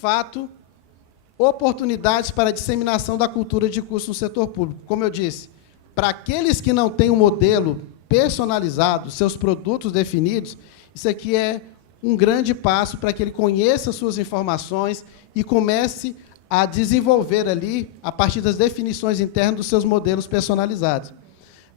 fato, oportunidades para a disseminação da cultura de custo no setor público. Como eu disse, para aqueles que não têm um modelo personalizado, seus produtos definidos, isso aqui é um grande passo para que ele conheça suas informações e comece a desenvolver ali, a partir das definições internas dos seus modelos personalizados.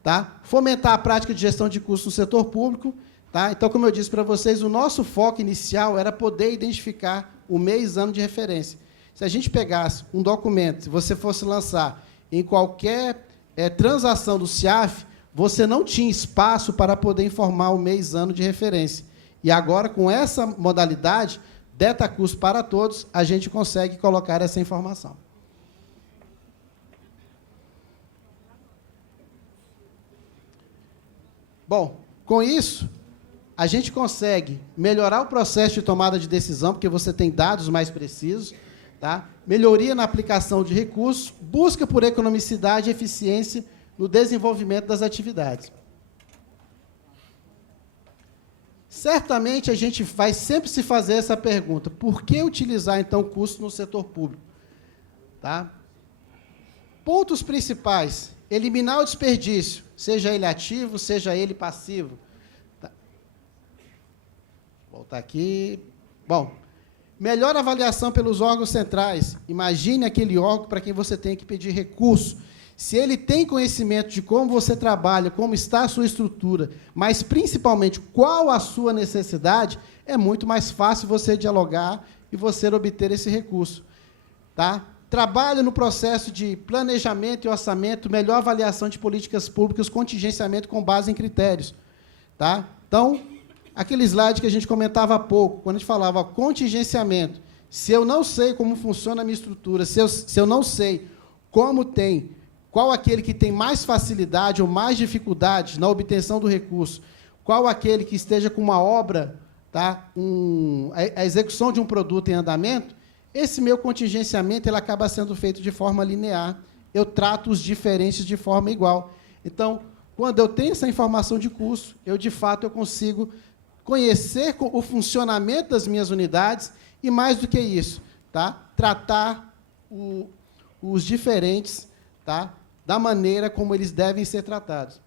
Tá? Fomentar a prática de gestão de custos no setor público. Tá? Então, como eu disse para vocês, o nosso foco inicial era poder identificar o mês ano de referência. Se a gente pegasse um documento, se você fosse lançar em qualquer transação do CIAF, você não tinha espaço para poder informar o mês ano de referência. E agora, com essa modalidade, DataCusto para todos, a gente consegue colocar essa informação. Bom, com isso, a gente consegue melhorar o processo de tomada de decisão, porque você tem dados mais precisos, tá? Melhoria na aplicação de recursos, busca por economicidade e eficiência no desenvolvimento das atividades. Certamente, a gente vai sempre se fazer essa pergunta: por que utilizar, então, o custo no setor público? Tá? Pontos principais: eliminar o desperdício, seja ele ativo, seja ele passivo. Tá? Voltar aqui. Bom, melhor avaliação pelos órgãos centrais. Imagine aquele órgão para quem você tem que pedir recurso. Se ele tem conhecimento de como você trabalha, como está a sua estrutura, mas, principalmente, qual a sua necessidade, é muito mais fácil você dialogar e você obter esse recurso. Tá? Trabalha no processo de planejamento e orçamento, melhor avaliação de políticas públicas, contingenciamento com base em critérios. Tá? Então, aquele slide que a gente comentava há pouco, quando a gente falava contingenciamento, se eu não sei como funciona a minha estrutura, se eu não sei como qual aquele que tem mais facilidade ou mais dificuldade na obtenção do recurso, qual aquele que esteja com uma obra, tá, a execução de um produto em andamento, esse meu contingenciamento ele acaba sendo feito de forma linear. Eu trato os diferentes de forma igual. Então, quando eu tenho essa informação de custo, de fato, eu consigo conhecer o funcionamento das minhas unidades e, mais do que isso, tá, tratar os diferentes, tá, da maneira como eles devem ser tratados.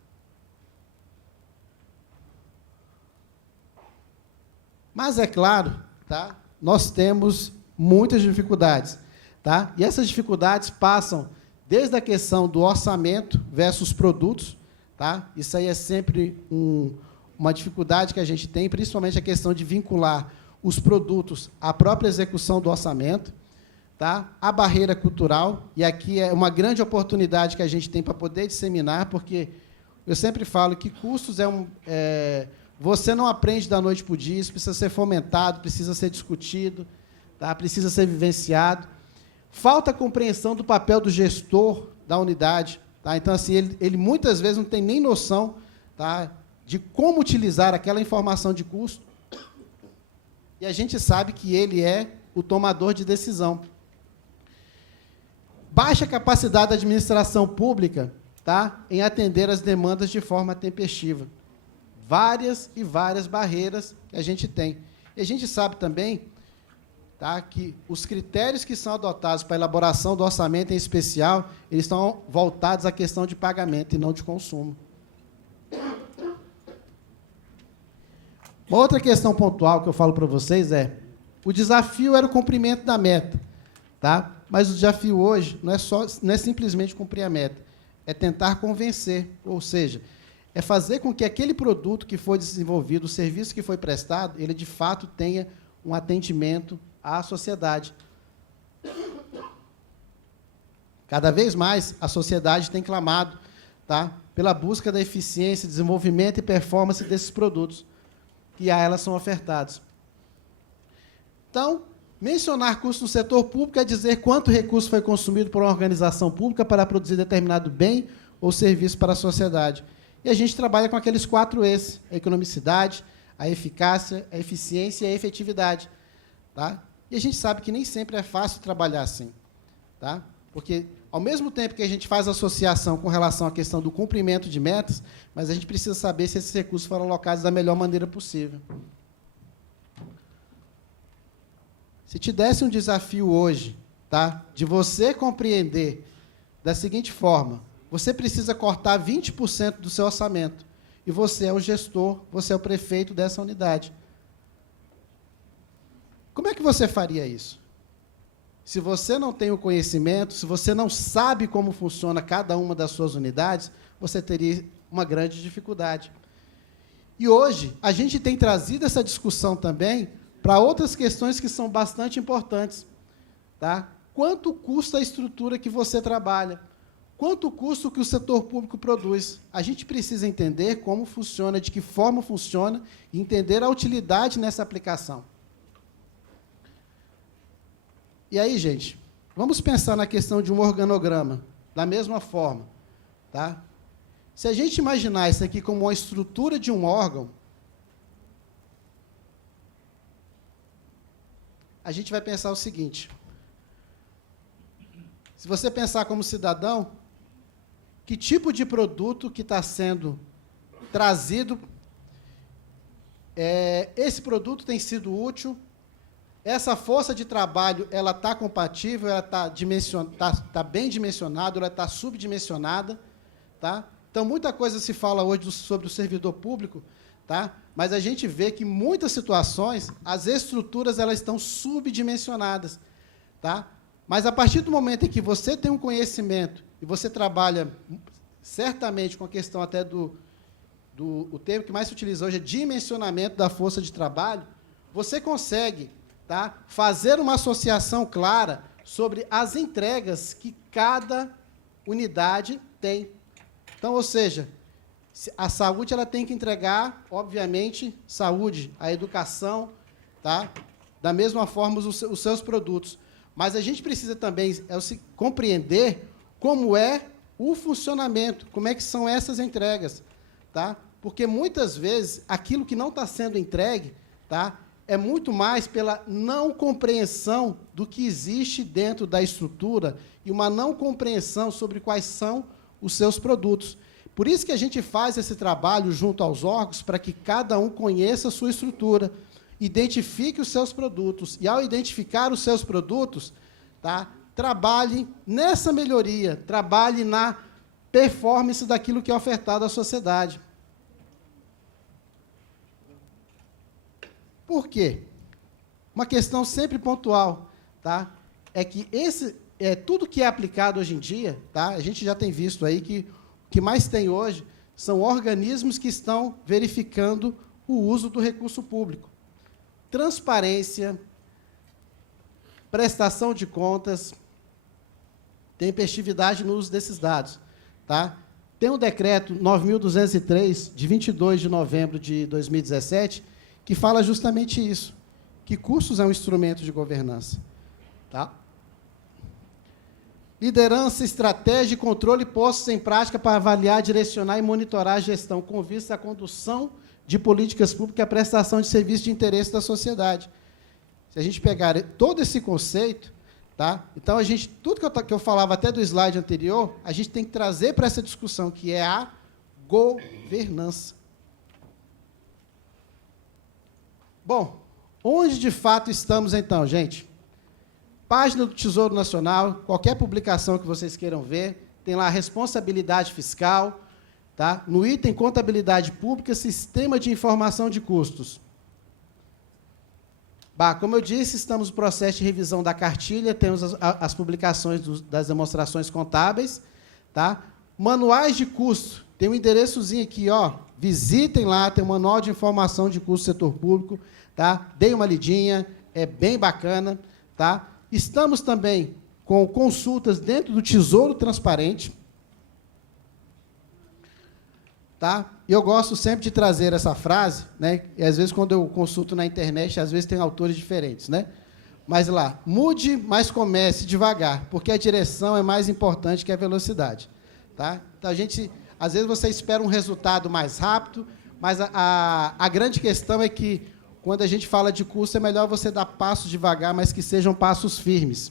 Mas, é claro, tá, nós temos muitas dificuldades. Tá? E essas dificuldades passam desde a questão do orçamento versus produtos. Tá? Isso aí é sempre uma dificuldade que a gente tem, principalmente a questão de vincular os produtos à própria execução do orçamento. Tá? A barreira cultural, e aqui é uma grande oportunidade que a gente tem para poder disseminar, porque eu sempre falo que custos você não aprende da noite para o dia, isso precisa ser fomentado, precisa ser discutido, tá? Precisa ser vivenciado. Falta compreensão do papel do gestor da unidade. Tá? Então, assim, ele muitas vezes não tem nem noção, tá, de como utilizar aquela informação de custo, e a gente sabe que ele é o tomador de decisão. Baixa capacidade da administração pública, tá, em atender as demandas de forma tempestiva. Várias e várias barreiras que a gente tem. E a gente sabe também, tá, que os critérios que são adotados para a elaboração do orçamento, em especial, eles estão voltados à questão de pagamento e não de consumo. Uma outra questão pontual que eu falo para vocês o desafio era o cumprimento da meta. Tá? Mas o desafio hoje não é simplesmente cumprir a meta, é tentar convencer, ou seja, é fazer com que aquele produto que foi desenvolvido, o serviço que foi prestado, ele, de fato, tenha um atendimento à sociedade. Cada vez mais, a sociedade tem clamado, tá, pela busca da eficiência, desenvolvimento e performance desses produtos que a elas são ofertados. Então, mencionar custo no setor público é dizer quanto recurso foi consumido por uma organização pública para produzir determinado bem ou serviço para a sociedade. E a gente trabalha com aqueles 4 E's: a economicidade, a eficácia, a eficiência e a efetividade. Tá? E a gente sabe que nem sempre é fácil trabalhar assim. Tá? Porque, ao mesmo tempo que a gente faz associação com relação à questão do cumprimento de metas, mas a gente precisa saber se esses recursos foram alocados da melhor maneira possível. Se te desse um desafio hoje, tá, de você compreender da seguinte forma: você precisa cortar 20% do seu orçamento, e você é o gestor, você é o prefeito dessa unidade. Como é que você faria isso? Se você não tem o conhecimento, se você não sabe como funciona cada uma das suas unidades, você teria uma grande dificuldade. E hoje, a gente tem trazido essa discussão também para outras questões que são bastante importantes. Tá? Quanto custa a estrutura que você trabalha? Quanto custa o que o setor público produz? A gente precisa entender como funciona, de que forma funciona, e entender a utilidade nessa aplicação. E aí, gente, vamos pensar na questão de um organograma, da mesma forma. Tá? Se a gente imaginar isso aqui como uma estrutura de um órgão, a gente vai pensar o seguinte: se você pensar como cidadão, que tipo de produto que está sendo trazido, esse produto tem sido útil, essa força de trabalho ela está compatível, ela está bem dimensionada, ela está subdimensionada, tá? Então, muita coisa se fala hoje sobre o servidor público, tá? Mas a gente vê que, em muitas situações, as estruturas elas estão subdimensionadas. Tá? Mas, a partir do momento em que você tem um conhecimento e você trabalha, certamente, com a questão até o termo que mais se utiliza hoje é dimensionamento da força de trabalho, você consegue, tá, fazer uma associação clara sobre as entregas que cada unidade tem. Então, ou seja, a saúde ela tem que entregar, obviamente, saúde, a educação, tá? Da mesma forma os seus produtos. Mas a gente precisa também compreender como é o funcionamento, como é que são essas entregas. Tá? Porque, muitas vezes, aquilo que não está sendo entregue, tá, é muito mais pela não compreensão do que existe dentro da estrutura e uma não compreensão sobre quais são os seus produtos. Por isso que a gente faz esse trabalho junto aos órgãos, para que cada um conheça a sua estrutura, identifique os seus produtos, e, ao identificar os seus produtos, tá, trabalhe nessa melhoria, trabalhe na performance daquilo que é ofertado à sociedade. Por quê? Uma questão sempre pontual, tá, é que tudo que é aplicado hoje em dia, tá, a gente já tem visto aí que o que mais tem hoje são organismos que estão verificando o uso do recurso público. Transparência, prestação de contas, tempestividade no uso desses dados. Tá? Tem um decreto 9.203, de 22 de novembro de 2017, que fala justamente isso, que custos é um instrumento de governança. Tá? Liderança, estratégia e controle postos em prática para avaliar, direcionar e monitorar a gestão, com vista à condução de políticas públicas e a prestação de serviços de interesse da sociedade. Se a gente pegar todo esse conceito, tá? Então, tudo que eu falava até do slide anterior, a gente tem que trazer para essa discussão, que é a governança. Bom, onde de fato estamos, então, gente? Página do Tesouro Nacional, qualquer publicação que vocês queiram ver, tem lá a responsabilidade fiscal, tá? No item contabilidade pública, sistema de informação de custos. Bah, como eu disse, estamos no processo de revisão da cartilha, temos as publicações das demonstrações contábeis, tá? Manuais de custo, tem um endereçozinho aqui, ó, visitem lá, tem o manual de informação de custo do setor público, tá? Deem uma lidinha, é bem bacana, tá? Estamos também com consultas dentro do Tesouro Transparente. Tá? Eu gosto sempre de trazer essa frase, né? E, às vezes, quando eu consulto na internet, às vezes tem autores diferentes. Né? Mas lá, mude, mas comece devagar, porque a direção é mais importante que a velocidade. Tá? Então, às vezes você espera um resultado mais rápido, mas a grande questão é que, quando a gente fala de custo, é melhor você dar passos devagar, mas que sejam passos firmes.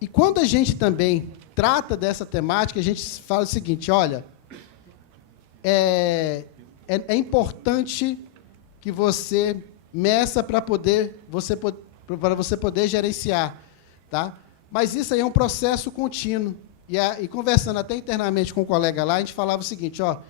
E quando a gente também trata dessa temática, a gente fala o seguinte: olha, é importante que você meça para você poder gerenciar. Tá? Mas isso aí é um processo contínuo. E conversando até internamente com um colega lá, a gente falava o seguinte, ó,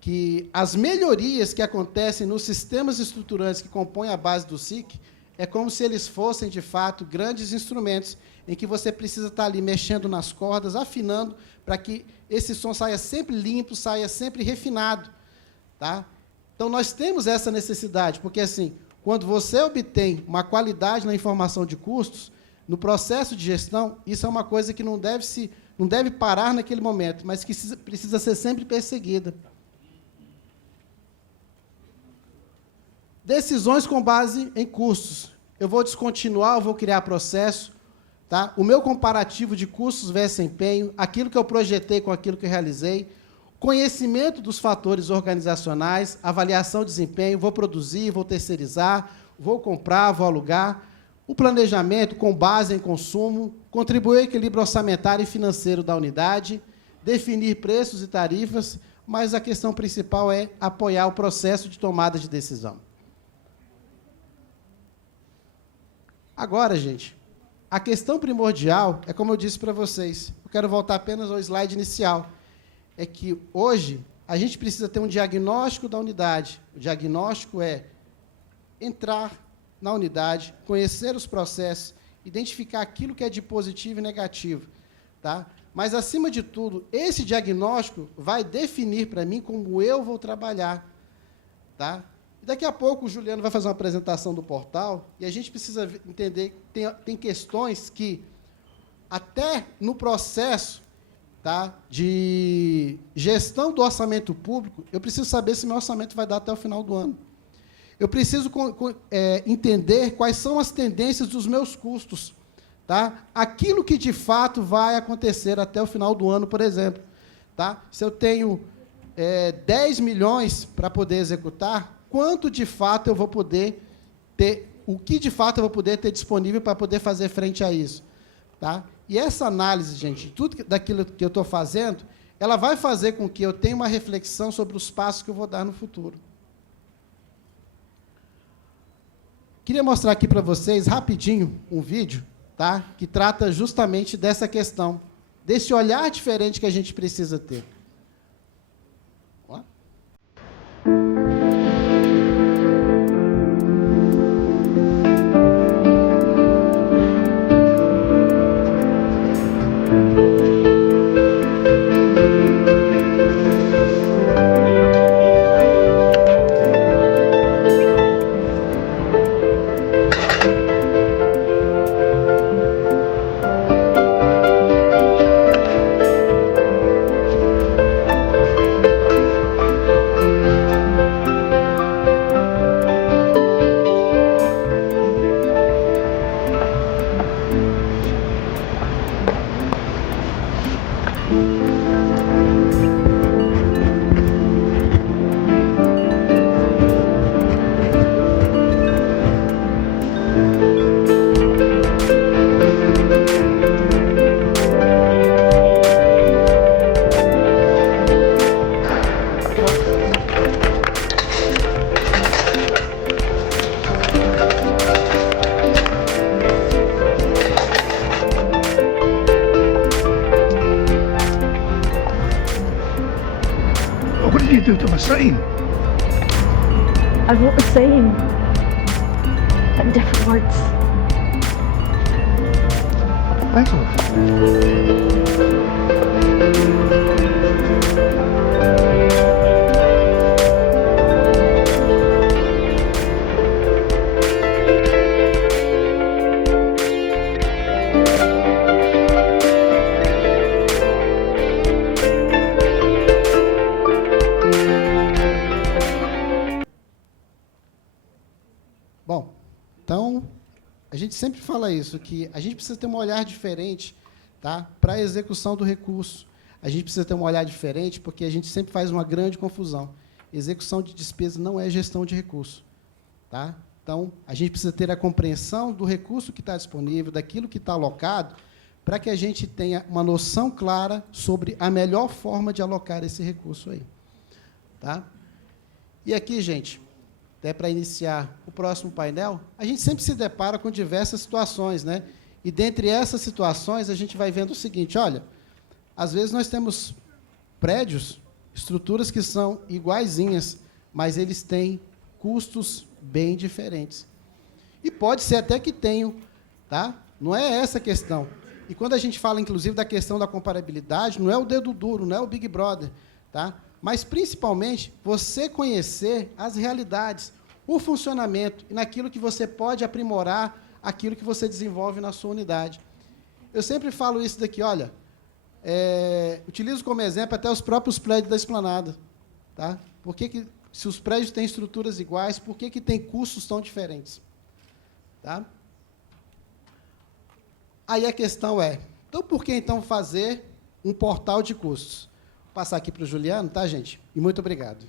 que as melhorias que acontecem nos sistemas estruturantes que compõem a base do SIC é como se eles fossem, de fato, grandes instrumentos em que você precisa estar ali mexendo nas cordas, afinando, para que esse som saia sempre limpo, saia sempre refinado. Tá? Então, nós temos essa necessidade, porque, assim, quando você obtém uma qualidade na informação de custos, no processo de gestão, isso é uma coisa que não deve parar naquele momento, mas que precisa ser sempre perseguida. Decisões com base em custos. Eu vou descontinuar, eu vou criar processo. Tá? O meu comparativo de custos versus empenho, aquilo que eu projetei com aquilo que eu realizei, conhecimento dos fatores organizacionais, avaliação de desempenho, vou produzir, vou terceirizar, vou comprar, vou alugar, o planejamento com base em consumo, contribuir ao equilíbrio orçamentário e financeiro da unidade, definir preços e tarifas, mas a questão principal é apoiar o processo de tomada de decisão. Agora, gente, a questão primordial é, como eu disse para vocês, eu quero voltar apenas ao slide inicial, é que hoje a gente precisa ter um diagnóstico da unidade. O diagnóstico é entrar na unidade, conhecer os processos, identificar aquilo que é de positivo e negativo. Tá? Mas, acima de tudo, esse diagnóstico vai definir para mim como eu vou trabalhar. Tá? Daqui a pouco o Juliano vai fazer uma apresentação do portal e a gente precisa entender que tem questões que, até no processo, tá, de gestão do orçamento público, eu preciso saber se meu orçamento vai dar até o final do ano. Eu preciso entender quais são as tendências dos meus custos. Tá? Aquilo que, de fato, vai acontecer até o final do ano, por exemplo. Tá? Se eu tenho 10 milhões para poder executar, quanto, de fato, eu vou poder ter, o que, de fato, eu vou poder ter disponível para poder fazer frente a isso. Tá? E essa análise, gente, tudo daquilo que eu estou fazendo, ela vai fazer com que eu tenha uma reflexão sobre os passos que eu vou dar no futuro. Queria mostrar aqui para vocês, rapidinho, um vídeo, tá, que trata justamente dessa questão, desse olhar diferente que a gente precisa ter. Ó. What did you do to my sign? I wrote the same, but in different words. Thanks, love. Bom, então, a gente sempre fala isso, que a gente precisa ter um olhar diferente, tá, para a execução do recurso. A gente precisa ter um olhar diferente porque a gente sempre faz uma grande confusão. Execução de despesa não é gestão de recurso. Tá? Então, a gente precisa ter a compreensão do recurso que está disponível, daquilo que está alocado, para que a gente tenha uma noção clara sobre a melhor forma de alocar esse recurso aí. Tá? E aqui, gente, até para iniciar o próximo painel, a gente sempre se depara com diversas situações, né? E dentre essas situações, a gente vai vendo o seguinte, olha, às vezes nós temos prédios, estruturas que são iguaizinhas, mas eles têm custos bem diferentes. E pode ser até que tenham, tá? Não é essa a questão. E quando a gente fala, inclusive, da questão da comparabilidade, não é o dedo duro, não é o Big Brother, tá? Mas, principalmente, você conhecer as realidades, o funcionamento e naquilo que você pode aprimorar, aquilo que você desenvolve na sua unidade. Eu sempre falo isso daqui, olha, utilizo como exemplo até os próprios prédios da Esplanada. Tá? Por que, se os prédios têm estruturas iguais, por que tem custos tão diferentes? Tá? Aí a questão é, então por que então fazer um portal de custos? Vou passar aqui para o Juliano, tá, gente? E muito obrigado.